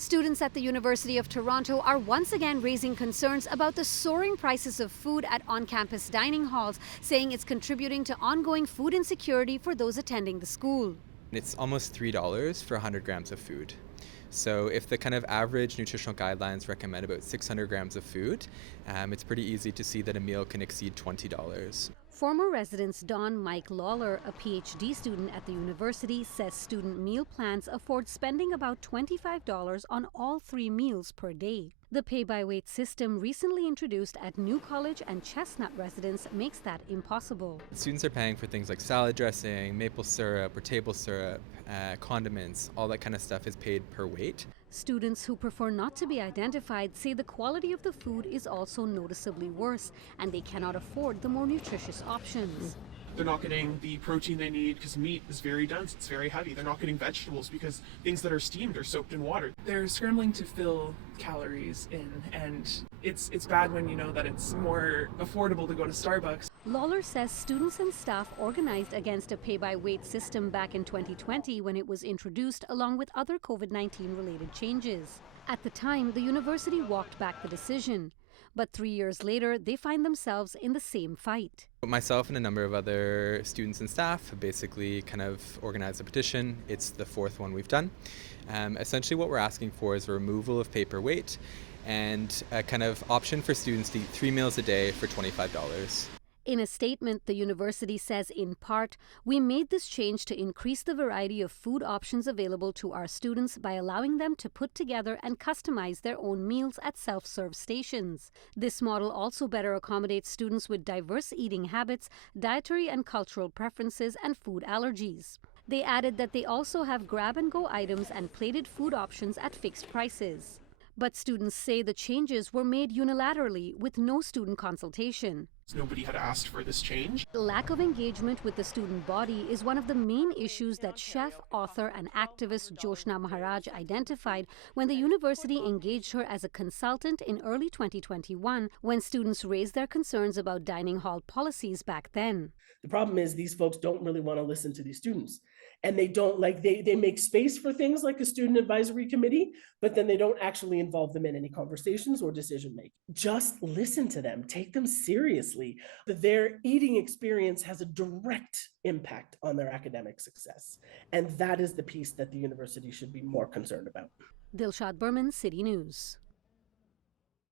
Students at the University of Toronto are once again raising concerns about the soaring prices of food at on-campus dining halls, saying it's contributing to ongoing food insecurity for those attending the school. It's almost $3 for 100 grams of food. So if the kind of average nutritional guidelines recommend about 600 grams of food, it's pretty easy to see that a meal can exceed $20. Former residents Don Mike Lawler, a PhD student at the university, says student meal plans afford spending about $25 on all 3 meals per day. The pay-by-weight system recently introduced at New College and Chestnut residents makes that impossible. Students are paying for things like salad dressing, maple syrup or table syrup, condiments, all that kind of stuff is paid per weight. Students who prefer not to be identified say the quality of the food is also noticeably worse, and they cannot afford the more nutritious options. They're not getting the protein they need because meat is very dense, it's very heavy. They're not getting vegetables because things that are steamed are soaked in water. They're scrambling to fill calories in, and it's bad when you know that it's more affordable to go to Starbucks. Lawler says students and staff organized against a pay-by-weight system back in 2020 when it was introduced, along with other COVID-19 related changes. At the time, the university walked back the decision. But 3 years later, they find themselves in the same fight. Myself and a number of other students and staff have basically kind of organized a petition. It's the 4th one we've done. Essentially what we're asking for is a removal of paper weight and a kind of option for students to eat 3 meals a day for $25. In a statement, the university says, in part, we made this change to increase the variety of food options available to our students by allowing them to put together and customize their own meals at self-serve stations. This model also better accommodates students with diverse eating habits, dietary and cultural preferences, and food allergies. They added that they also have grab-and-go items and plated food options at fixed prices. But students say the changes were made unilaterally with no student consultation. Nobody had asked for this change. The lack of engagement with the student body is one of the main issues that chef, author, and activist Joshna Maharaj identified when the university engaged her as a consultant in early 2021 when students raised their concerns about dining hall policies back then. The problem is these folks don't really want to listen to these students. And they don't they make space for things like a student advisory committee, but then they don't actually involve them in any conversations or decision making. Just listen to them, take them seriously. Their eating experience has a direct impact on their academic success. And that is the piece that the university should be more concerned about. Dilshad Burman, City News.